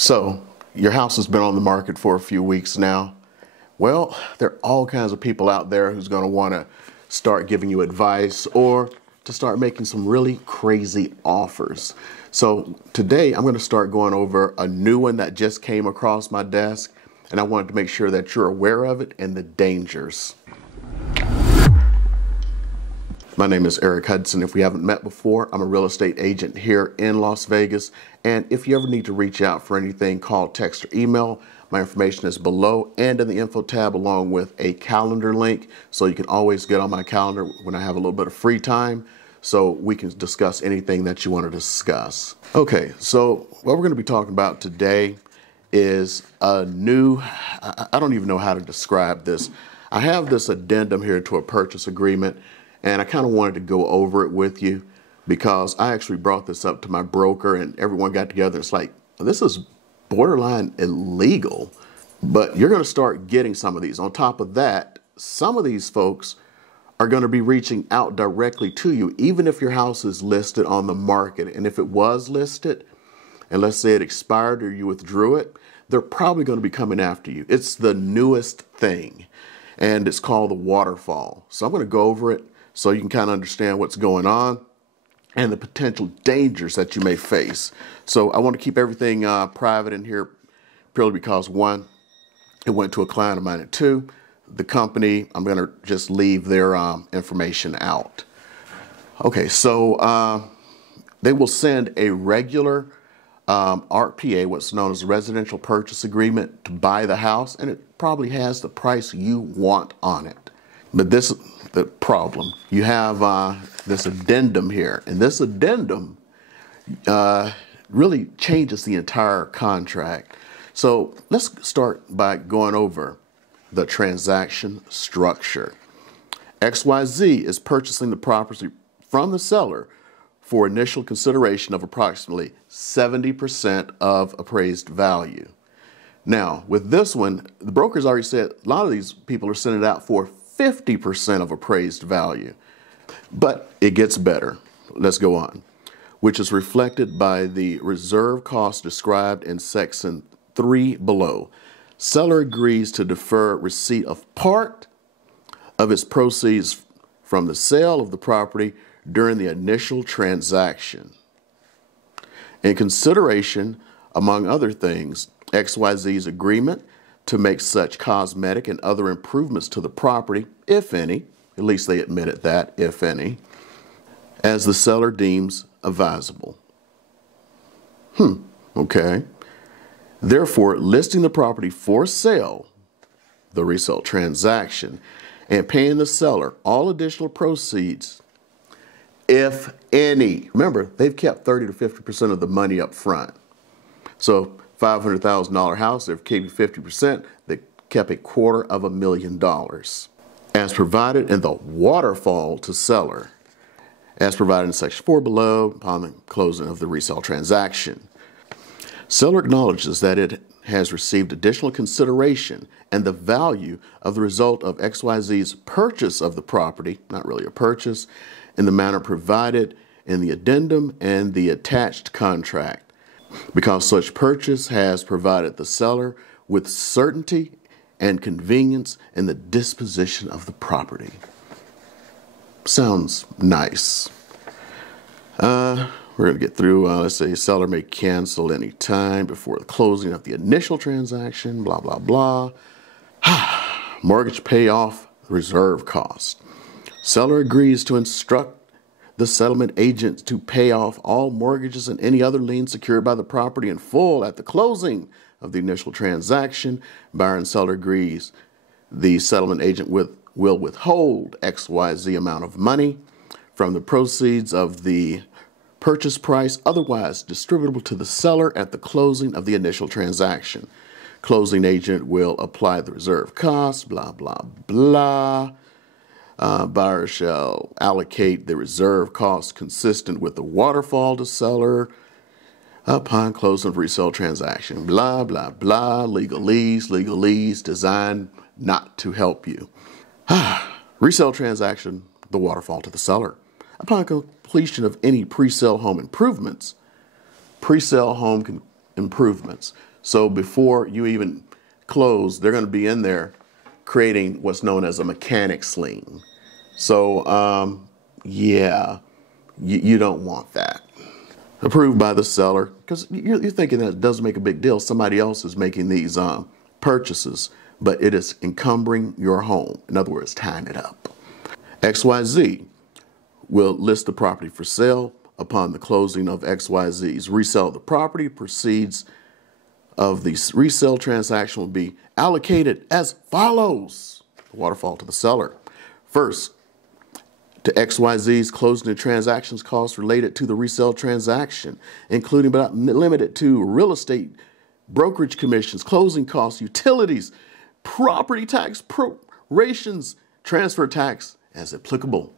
So, your house has been on the market for a few weeks now. Well, there are all kinds of people out there who's going to want to start giving you advice or to start making some really crazy offers. So today I'm going to start going over a new one that just came across my desk, and I wanted to make sure that you're aware of it and the dangers. My name is Eric Hudson. If we haven't met before, I'm a real estate agent here in Las Vegas. And if you ever need to reach out for anything, call, text, or email. My information is below and in the info tab, along with a calendar link. So you can always get on my calendar when I have a little bit of free time, so we can discuss anything that you want to discuss. Okay, so what we're going to be talking about today is a new, I don't even know how to describe this. I have this addendum here to a purchase agreement, and I kind of wanted to go over it with you because I actually brought this up to my broker and everyone got together. It's like, this is borderline illegal, but you're going to start getting some of these. On top of that, some of these folks are going to be reaching out directly to you, even if your house is listed on the market. And if it was listed, and let's say it expired or you withdrew it, they're probably going to be coming after you. It's the newest thing, and it's called the waterfall. So I'm going to go over it so you can kind of understand what's going on and the potential dangers that you may face. So I want to keep everything private in here purely because, one, it went to a client of mine, and two, the company, I'm going to just leave their information out. Okay, so they will send a regular RPA, what's known as a residential purchase agreement, to buy the house, and it probably has the price you want on it. But this is the problem. You have this addendum here, and this addendum really changes the entire contract. So let's start by going over the transaction structure. XYZ is purchasing the property from the seller for initial consideration of approximately 70% of appraised value. Now, with this one, the broker's already said a lot of these people are sending it out for 50% of appraised value. But it gets better. Let's go on. Which is reflected by the reserve cost described in section 3 below. Seller agrees to defer receipt of part of its proceeds from the sale of the property during the initial transaction. In consideration, among other things, XYZ's agreement to make such cosmetic and other improvements to the property, if any, at least they admitted that, if any, as the seller deems advisable. Okay. Therefore, listing the property for sale, the resale transaction, and paying the seller all additional proceeds, if any. Remember, they've kept 30 to 50% of the money up front. So $500,000 house, they've kept 50%, they kept $250,000. As provided in the waterfall to seller, as provided in section 4 below, upon the closing of the resale transaction. Seller acknowledges that it has received additional consideration and the value of the result of XYZ's purchase of the property, not really a purchase, in the manner provided in the addendum and the attached contract, because such purchase has provided the seller with certainty and convenience in the disposition of the property. Sounds nice. We're going to get through, let's say, seller may cancel any time before the closing of the initial transaction, blah, blah, blah. Mortgage payoff reserve cost. Seller agrees to instruct the settlement agent to pay off all mortgages and any other liens secured by the property in full at the closing of the initial transaction. Buyer and seller agrees. The settlement agent will withhold XYZ amount of money from the proceeds of the purchase price, otherwise distributable to the seller at the closing of the initial transaction. Closing agent will apply the reserve cost, blah, blah, blah. Buyer shall allocate the reserve cost consistent with the waterfall to seller upon closing of resale transaction. Blah, blah, blah. Legalese designed not to help you. Resale transaction, the waterfall to the seller. Upon completion of any pre-sale home improvements, pre-sale home improvements. So before you even close, they're going to be in there creating what's known as a mechanic's lien. So, yeah, you don't want that. Approved by the seller, because you're thinking that it doesn't make a big deal. Somebody else is making these purchases, but it is encumbering your home. In other words, tying it up. XYZ will list the property for sale upon the closing of XYZ's resale of the property. Proceeds of the resale transaction will be allocated as follows. Waterfall to the seller. First, to XYZ's closing and transactions costs related to the resale transaction, including but not limited to real estate brokerage commissions, closing costs, utilities, property tax, prorations, transfer tax as applicable.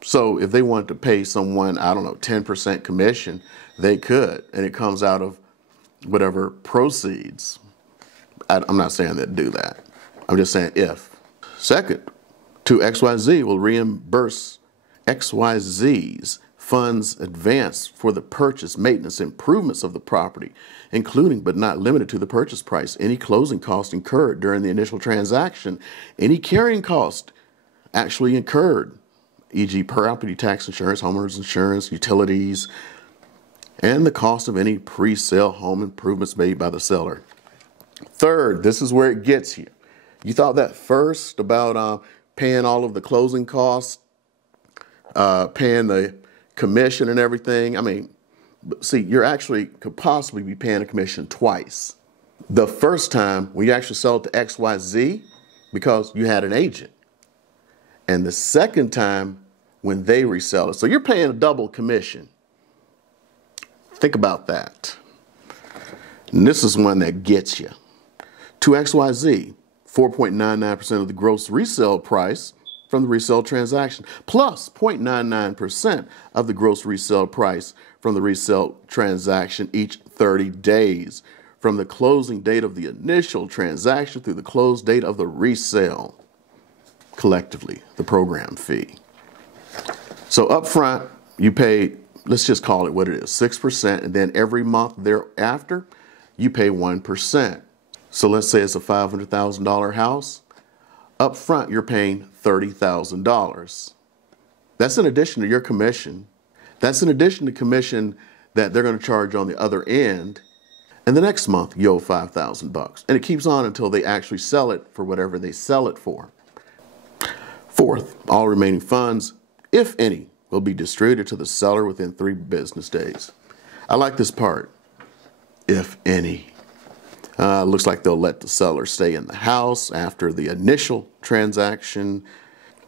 So if they wanted to pay someone, I don't know, 10% commission, they could, and it comes out of whatever proceeds. I'm not saying they'd do that. I'm just saying if. Second, to XYZ will reimburse XYZ's funds advanced for the purchase, maintenance, improvements of the property, including but not limited to the purchase price, any closing cost incurred during the initial transaction, any carrying cost actually incurred, e.g. property tax, insurance, homeowners insurance, utilities, and the cost of any pre-sale home improvements made by the seller. Third, this is where it gets you. You thought that first about paying all of the closing costs, paying the commission and everything. I mean, see, you're actually could possibly be paying a commission twice. The first time when you actually sell it to XYZ because you had an agent. And the second time when they resell it. So you're paying a double commission. Think about that. And this is one that gets you. To XYZ, 4.99% of the gross resale price from the resale transaction, plus 0.99% of the gross resale price from the resale transaction each 30 days, from the closing date of the initial transaction through the close date of the resale. Collectively, the program fee. So up front, you pay, let's just call it what it is, 6%, and then every month thereafter, you pay 1%. So let's say it's a $500,000 house. Up front, you're paying $30,000. That's in addition to your commission. That's in addition to commission that they're going to charge on the other end. And the next month, you owe $5,000. And it keeps on until they actually sell it for whatever they sell it for. Fourth, all remaining funds, if any, will be distributed to the seller within 3 business days. I like this part, if any. Looks like they'll let the seller stay in the house after the initial transaction.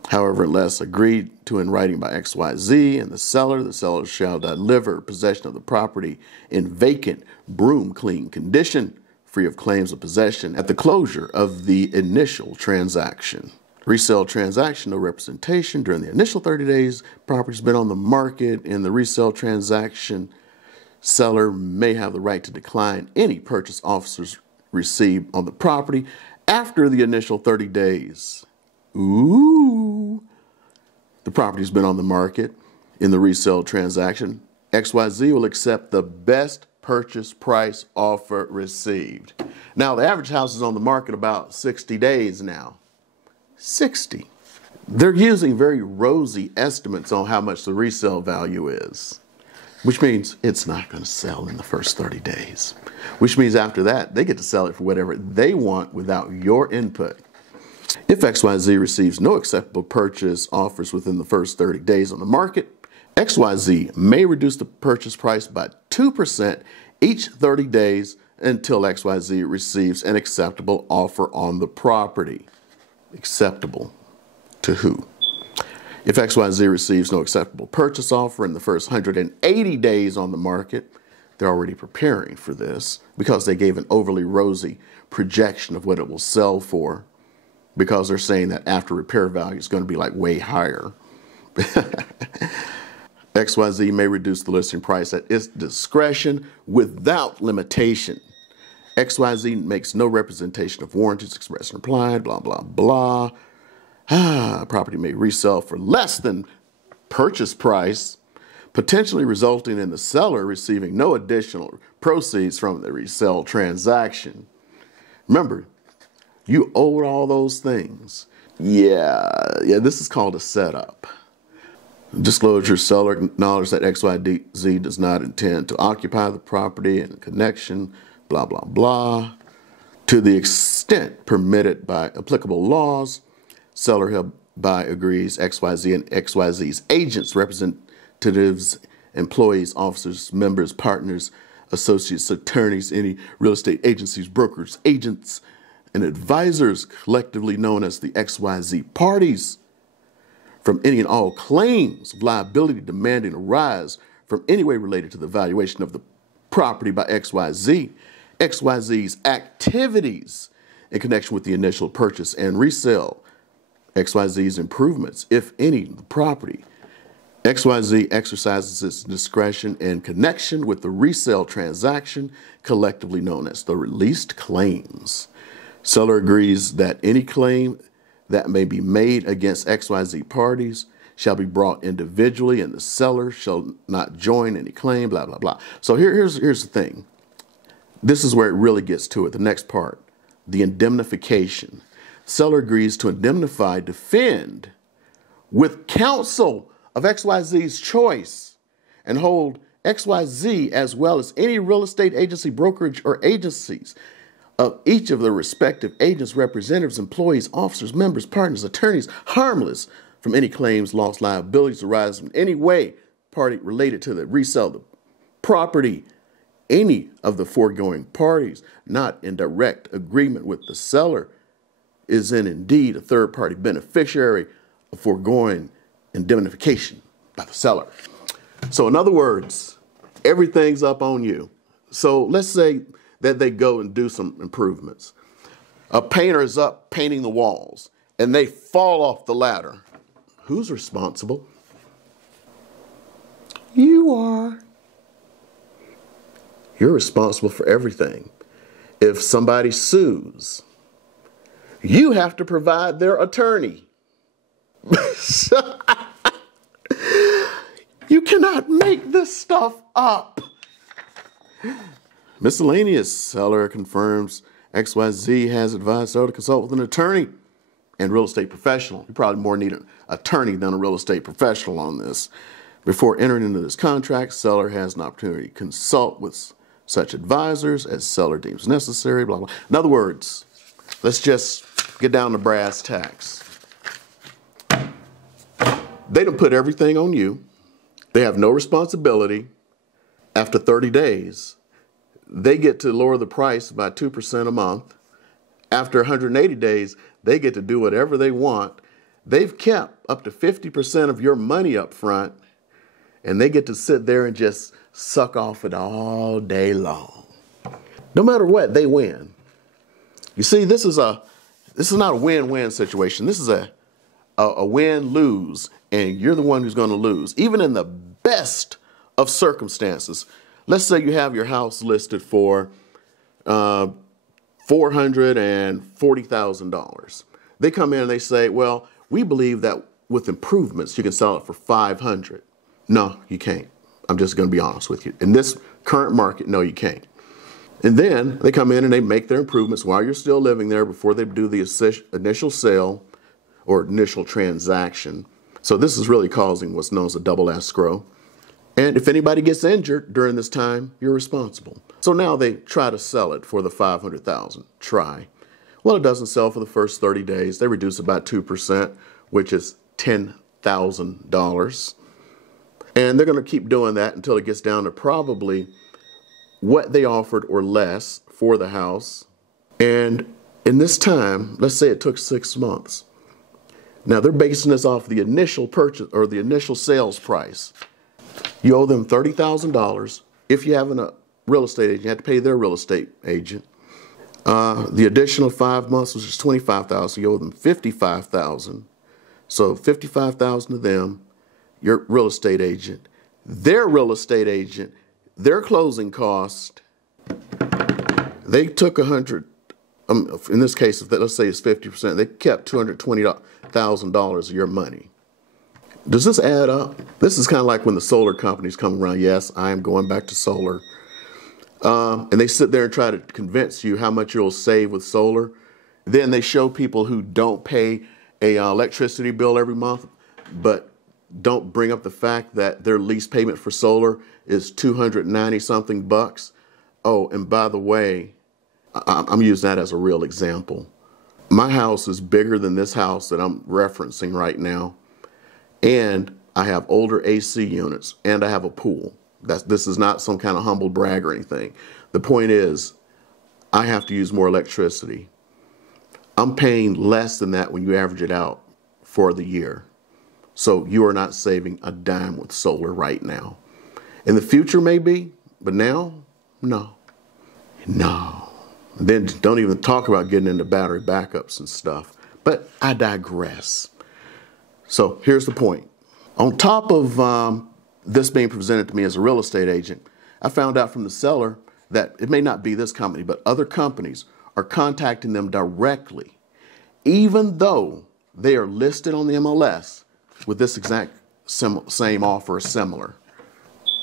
However, unless agreed to in writing by XYZ and the seller shall deliver possession of the property in vacant, broom-clean condition, free of claims of possession at the closure of the initial transaction. Resale transaction, no representation during the initial 30 days. Property's been on the market. In the resale transaction, seller may have the right to decline any purchase offers received on the property after the initial 30 days. Ooh. The property's been on the market. In the resale transaction, XYZ will accept the best purchase price offer received. Now, the average house is on the market about 60 days now. 60. They're using very rosy estimates on how much the resale value is, which means it's not going to sell in the first 30 days, which means after that, they get to sell it for whatever they want without your input. If XYZ receives no acceptable purchase offers within the first 30 days on the market, XYZ may reduce the purchase price by 2% each 30 days until XYZ receives an acceptable offer on the property. Acceptable to who? If XYZ receives no acceptable purchase offer in the first 180 days on the market, they're already preparing for this because they gave an overly rosy projection of what it will sell for, because they're saying that after repair value is going to be like way higher. XYZ may reduce the listing price at its discretion without limitation. XYZ makes no representation of warranties expressed and implied, blah, blah, blah. Property may resell for less than purchase price, potentially resulting in the seller receiving no additional proceeds from the resale transaction. Remember, you owed all those things. Yeah, this is called a setup. Disclosure: seller acknowledges that XYZ does not intend to occupy the property in connection, blah, blah, blah. To the extent permitted by applicable laws, seller hereby agrees XYZ and XYZ's agents, representatives, employees, officers, members, partners, associates, attorneys, any real estate agencies, brokers, agents, and advisors, collectively known as the XYZ parties, from any and all claims of liability demanding arise from any way related to the valuation of the property by XYZ, XYZ's activities in connection with the initial purchase and resale, XYZ's improvements, if any, of the property. XYZ exercises its discretion in connection with the resale transaction, collectively known as the released claims. Seller agrees that any claim that may be made against XYZ parties shall be brought individually, and the seller shall not join any claim, blah, blah, blah. So here's the thing. This is where it really gets to it, the next part, the indemnification. Seller agrees to indemnify, defend with counsel of XYZ's choice and hold XYZ as well as any real estate agency, brokerage, or agencies of each of the respective agents, representatives, employees, officers, members, partners, attorneys, harmless from any claims, loss, liabilities arising from any way party related to the resale of the property, any of the foregoing parties not in direct agreement with the seller is indeed a third-party beneficiary of foregoing indemnification by the seller. So in other words, everything's up on you. So let's say that they go and do some improvements. A painter is up painting the walls and they fall off the ladder. Who's responsible? You are. You're responsible for everything. If somebody sues, you have to provide their attorney. You cannot make this stuff up. Miscellaneous. Seller confirms XYZ has advised seller to consult with an attorney and real estate professional. You probably more need an attorney than a real estate professional on this. Before entering into this contract, seller has an opportunity to consult with such advisors as seller deems necessary, blah, blah. In other words, let's just get down to brass tacks. They don't put everything on you. They have no responsibility. After 30 days, they get to lower the price by 2% a month. After 180 days, they get to do whatever they want. They've kept up to 50% of your money up front, and they get to sit there and just suck off it all day long. No matter what, they win. You see, this is not a win-win situation. This is a win-lose, and you're the one who's going to lose. Even in the best of circumstances, let's say you have your house listed for $440,000. They come in and they say, well, we believe that with improvements, you can sell it for $500,000. No, you can't. I'm just going to be honest with you. In this current market, no, you can't. And then they come in and they make their improvements while you're still living there before they do the initial sale or initial transaction. So this is really causing what's known as a double escrow. And if anybody gets injured during this time, you're responsible. So now they try to sell it for the $500,000. Try. Well, it doesn't sell for the first 30 days. They reduce about 2%, which is $10,000. And they're going to keep doing that until it gets down to probably what they offered or less for the house. And in this time, let's say it took 6 months. Now they're basing this off the initial purchase or the initial sales price. You owe them $30,000. If you have a real estate agent, you have to pay their real estate agent. The additional 5 months was just $25,000. You owe them $55,000. So $55,000 to them, your real estate agent, their real estate agent, their closing cost. They took $100. In this case, let's say it's 50%. They kept $220,000 of your money. Does this add up? This is kind of like when the solar companies come around. Yes, I am going back to solar. And they sit there and try to convince you how much you'll save with solar. Then they show people who don't pay a electricity bill every month, but don't bring up the fact that their lease payment for solar is $290 something bucks. Oh, and by the way, I'm using that as a real example. My house is bigger than this house that I'm referencing right now. And I have older AC units, and I have a pool. This is not some kind of humble brag or anything. The point is, I have to use more electricity. I'm paying less than that when you average it out for the year. So you are not saving a dime with solar right now. In the future, maybe, but now, no. No. Then don't even talk about getting into battery backups and stuff. But I digress. So here's the point. On top of this being presented to me as a real estate agent, I found out from the seller that it may not be this company, but other companies are contacting them directly, even though they are listed on the MLS with this exact same offer or similar.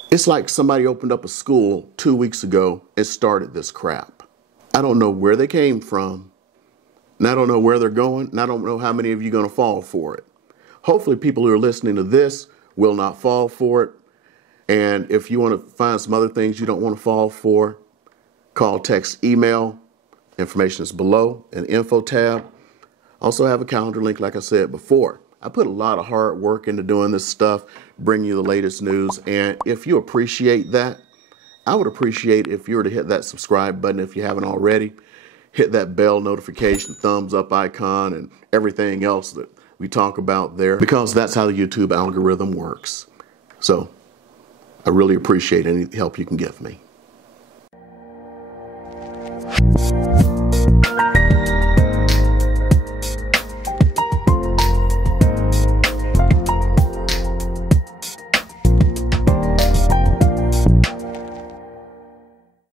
It's like somebody opened up a school 2 weeks ago and started this crap. I don't know where they came from, and I don't know where they're going, and I don't know how many of you are going to fall for it. Hopefully people who are listening to this will not fall for it. And if you want to find some other things you don't want to fall for, call, text, email. Information is below in the info tab. Also have a calendar link like I said before. I put a lot of hard work into doing this stuff, bringing you the latest news. And if you appreciate that, I would appreciate if you were to hit that subscribe button if you haven't already. Hit that bell notification, thumbs up icon, and everything else that we talk about there, because that's how the YouTube algorithm works. So I really appreciate any help you can give me.